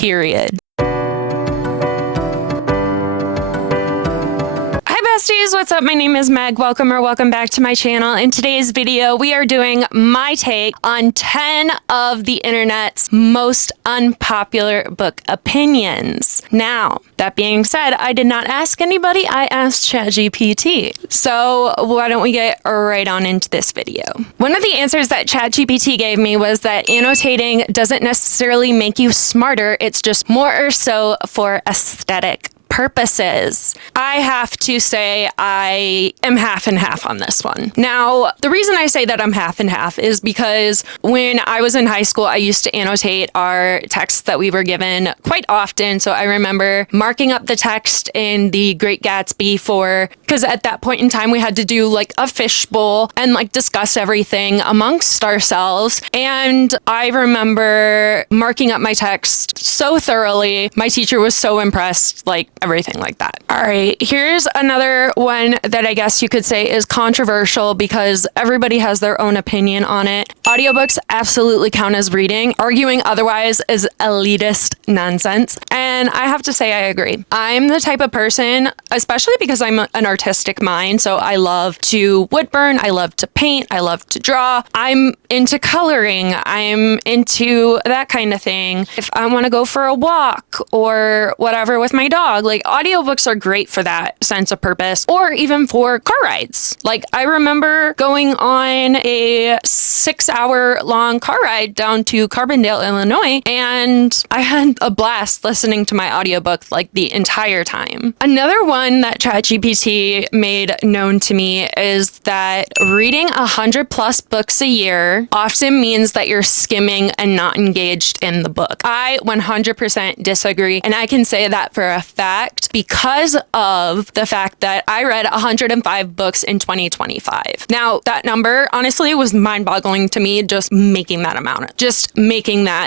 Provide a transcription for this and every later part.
period. Besties, what's up? My name is Meg. Welcome back to my channel. In today's video, we are doing my take on 10 of the internet's most unpopular book opinions. Now, that being said, I did not ask anybody, I asked ChatGPT. So why don't we get right on into this video? One of the answers that ChatGPT gave me was that annotating doesn't necessarily make you smarter, it's just more or so for aesthetic purposes. I have to say I am half and half on this one. Now, the reason I say that I'm half and half is because when I was in high school, I used to annotate our texts that we were given quite often. So I remember marking up the text in the Great Gatsby because at that point in time, we had to do like a fishbowl and like discuss everything amongst ourselves. And I remember marking up my text so thoroughly. My teacher was so impressed, like everything like that. All right, here's another one that I guess you could say is controversial because everybody has their own opinion on it. Audiobooks absolutely count as reading. Arguing otherwise is elitist nonsense. And I have to say I agree. I'm the type of person, especially because I'm an artistic mind, so I love to wood burn, I love to paint, I love to draw. I'm into coloring, I'm into that kind of thing. If I want to go for a walk or whatever with my dog, like audiobooks are great for that sense of purpose, or even for car rides. Like I remember going on a 6-hour long car ride down to Carbondale, Illinois, and I had a blast listening to my audiobook like the entire time. Another one that ChatGPT made known to me is that reading 100+ books a year often means that you're skimming and not engaged in the book. I 100% disagree, and I can say that for a fact because of the fact that I read 105 books in 2025. Now, that number honestly was mind-boggling to me, just making that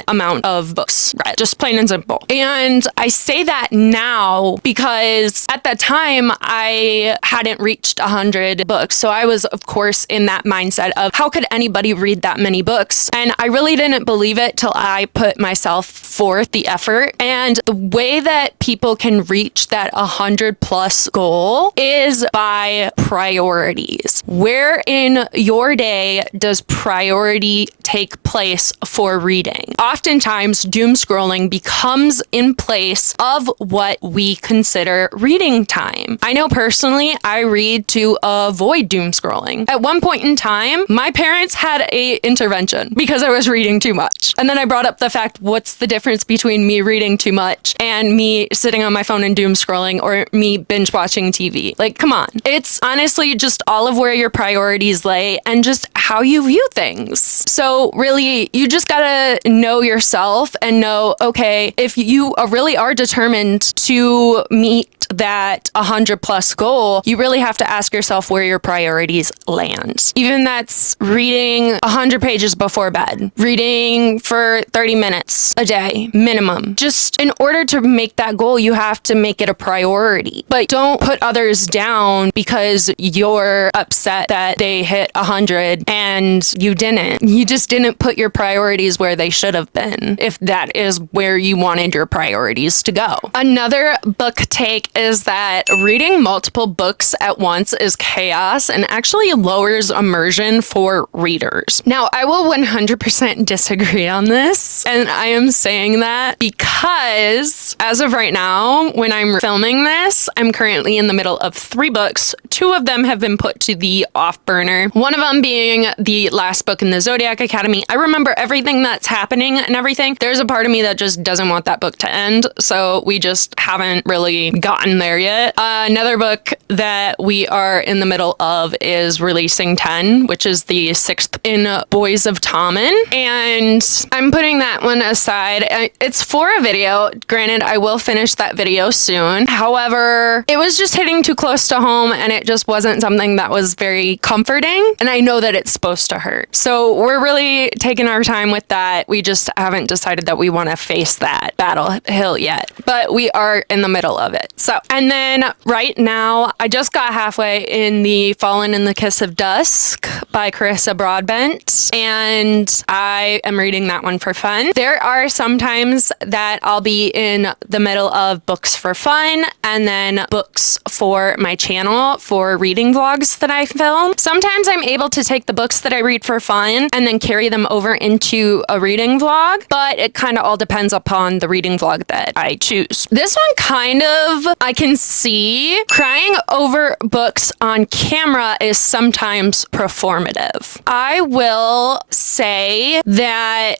amount of books read, just plain and simple. And I say that now because at that time I hadn't reached 100 books. So I was, of course, in that mindset of how could anybody read that many books? And I really didn't believe it till I put myself forth the effort. And the way that people can reach that 100+ goal is by priorities. Where in your day does priority take place for reading? Oftentimes, doom scrolling becomes in place of what we consider reading time. I know personally, I read to avoid doom scrolling. At one point in time, my parents had an intervention because I was reading too much. And then I brought up the fact, what's the difference between me reading too much and me sitting on my phone and doom scrolling or me binge watching TV? Like, come on. It's honestly just all of where your priorities lay and just how you view things. So really, you just gotta know yourself and know, okay, if you really are determined to meet that 100+ goal, you really have to ask yourself where your priorities land. Even that's reading 100 pages before bed, reading for 30 minutes a day minimum. Just in order to make that goal, you have to make it a priority. But don't put others down because you're upset that they hit 100 and you didn't. You just didn't put your priorities where they should have been, if that is where you wanted your priorities to go. Another book take is that reading multiple books at once is chaos and actually lowers immersion for readers. Now, I will 100% disagree on this, and I am saying that because as of right now, when I'm filming this, I'm currently in the middle of 3 books. 2 of them have been put to the off burner. One of them being the last book in the Zodiac Academy. I remember everything that's happening and everything. There's a part of me that just doesn't want that book to end, so we just haven't really gotten there yet. Another book that we are in the middle of is Releasing 10, which is the 6th in Boys of Tommen, and I'm putting that one aside. It's for a video. Granted, I will finish that video soon. However, it was just hitting too close to home and it just wasn't something that was very comforting, and I know that it's supposed to hurt. So we're really taking our time with that. We just haven't decided that we want to face that battle hill yet, but we are in the middle of it. So So, and then right now, I just got halfway in the Fallen in the Kiss of Dusk by Carissa Broadbent, and I am reading that one for fun. There are some times that I'll be in the middle of books for fun and then books for my channel for reading vlogs that I film. Sometimes I'm able to take the books that I read for fun and then carry them over into a reading vlog, but it kind of all depends upon the reading vlog that I choose. This one kind of, I can see crying over books on camera is sometimes performative. I will say that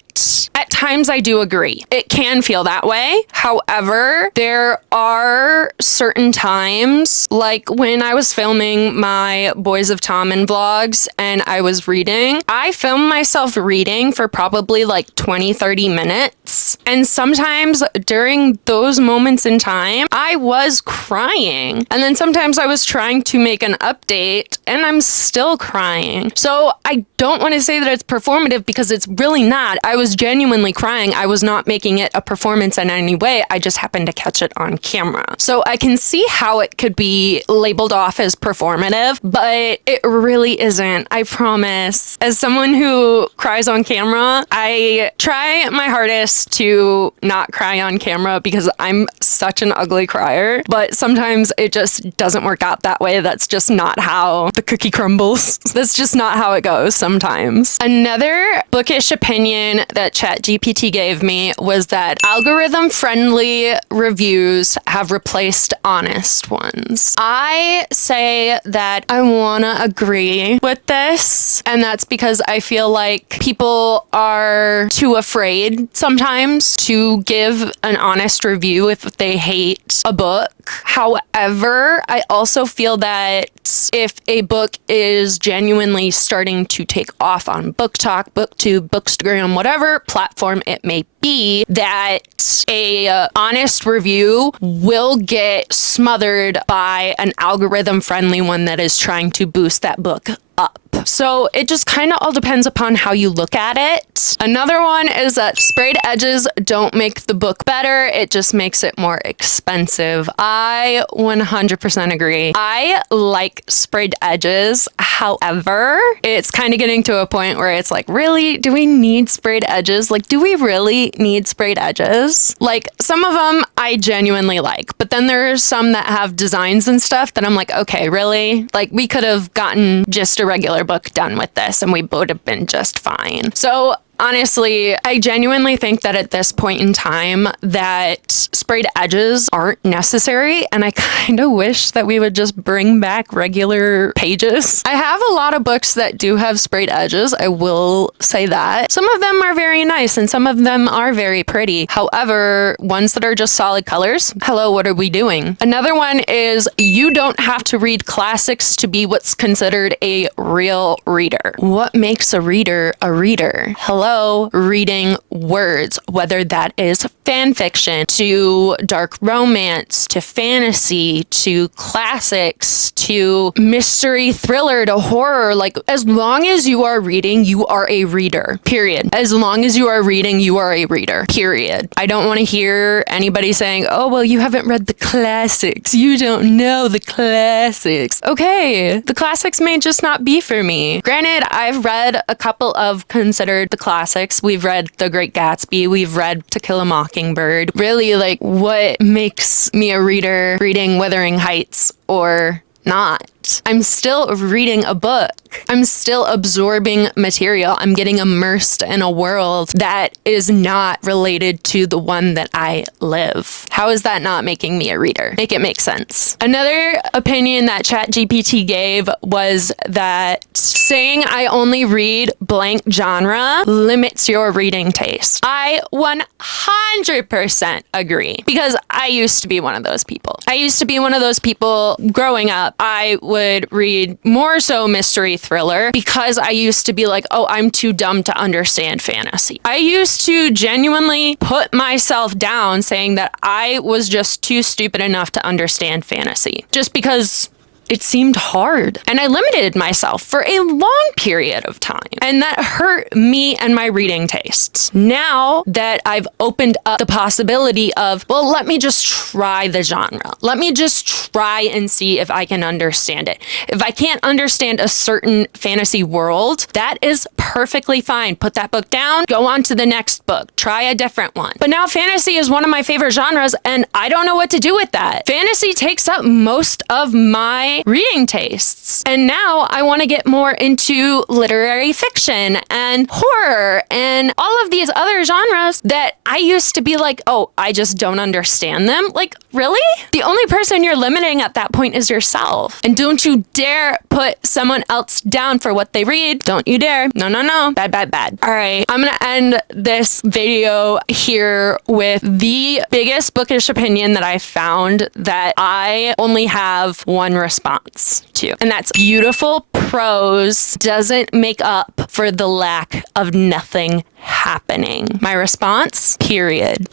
at times I do agree. It can feel that way. However, there are certain times, like when I was filming my Boys of Tommen vlogs and I was reading, I filmed myself reading for probably like 20-30 minutes. And sometimes during those moments in time, I was crying. And then sometimes I was trying to make an update and I'm still crying. So I don't want to say that it's performative because it's really not. I was genuinely crying. I was not making it a performance in any way. I just happened to catch it on camera. So I can see how it could be labeled off as performative, but it really isn't. I promise. As someone who cries on camera, I try my hardest to not cry on camera because I'm such an ugly crier, but sometimes it just doesn't work out that way. That's just not how the cookie crumbles. That's just not how it goes sometimes. Another bookish opinion that ChatGPT gave me was that algorithm-friendly reviews have replaced honest ones. I say that I want to agree with this, and that's because I feel like people are too afraid sometimes to give an honest review if they hate a book. However, I also feel that if a book is genuinely starting to take off on BookTok, BookTube, Bookstagram, whatever platform it may be, that a honest review will get smothered by an algorithm-friendly one that is trying to boost that book up. So it just kind of all depends upon how you look at it. Another one is that sprayed edges don't make the book better. It just makes it more expensive. I 100% agree. I like sprayed edges. However, it's kind of getting to a point where it's like, really? Do we need sprayed edges? Like, do we really need sprayed edges? Like, some of them I genuinely like, but then there's some that have designs and stuff that I'm like, okay, really? Like, we could have gotten just a regular book done with this and we would have been just fine. So honestly, I genuinely think that at this point in time that sprayed edges aren't necessary, and I kind of wish that we would just bring back regular pages. I have a lot of books that do have sprayed edges, I will say that. Some of them are very nice and some of them are very pretty. However, ones that are just solid colors, hello, what are we doing? Another one is you don't have to read classics to be what's considered a real reader. What makes a reader a reader? Hello, reading words, whether that is fan fiction to dark romance to fantasy to classics to mystery thriller to horror. Like, as long as you are reading, you are a reader, period. As long as you are reading, you are a reader, period. I don't want to hear anybody saying, oh, well, you haven't read the classics. You don't know the classics. Okay, the classics may just not be for me. Granted, I've read a couple of considered the classics. We've read The Great Gatsby. We've read To Kill a Mockingbird. Really, like, what makes me a reader reading Wuthering Heights or not? I'm still reading a book. I'm still absorbing material. I'm getting immersed in a world that is not related to the one that I live. How is that not making me a reader? Make it make sense. Another opinion that ChatGPT gave was that saying I only read blank genre limits your reading taste. I 100% agree, because I used to be one of those people. I used to be one of those people growing up. I would read more so mystery thriller because I used to be like, oh, I'm too dumb to understand fantasy. I used to genuinely put myself down saying that I was just too stupid enough to understand fantasy, just because it seemed hard. And I limited myself for a long period of time. And that hurt me and my reading tastes. Now that I've opened up the possibility of, well, let me just try the genre. Let me just try and see if I can understand it. If I can't understand a certain fantasy world, that is perfectly fine. Put that book down, go on to the next book, try a different one. But now fantasy is one of my favorite genres, and I don't know what to do with that. Fantasy takes up most of my reading tastes. And now I want to get more into literary fiction and horror and all of these other genres that I used to be like, oh, I just don't understand them. Like, really? The only person you're limiting at that point is yourself. And don't you dare put someone else down for what they read. Don't you dare. No, no, no. Bad, bad, bad. All right. I'm going to end this video here with the biggest bookish opinion that I found that I only have one response to. And that's beautiful prose doesn't make up for the lack of nothing happening. My response, period.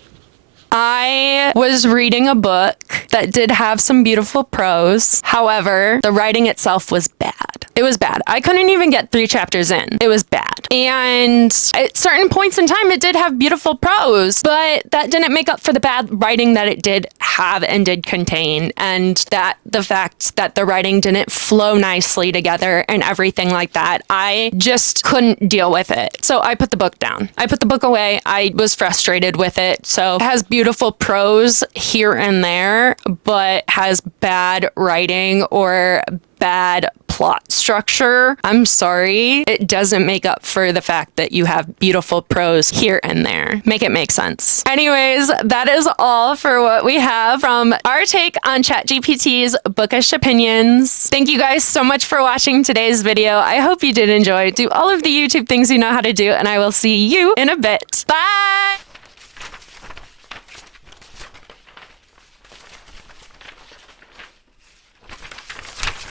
I was reading a book that did have some beautiful prose. However, the writing itself was bad. It was bad. I couldn't even get 3 chapters in. It was bad. And at certain points in time, it did have beautiful prose, but that didn't make up for the bad writing that it did have and did contain. And that the fact that the writing didn't flow nicely together and everything like that, I just couldn't deal with it. So I put the book down. I put the book away. I was frustrated with it. So it has beautiful prose here and there, but has bad writing or bad plot structure. I'm sorry. It doesn't make up for the fact that you have beautiful prose here and there. Make it make sense. Anyways, that is all for what we have from our take on ChatGPT's bookish opinions. Thank you guys so much for watching today's video. I hope you did enjoy. Do all of the YouTube things you know how to do, and I will see you in a bit. Bye!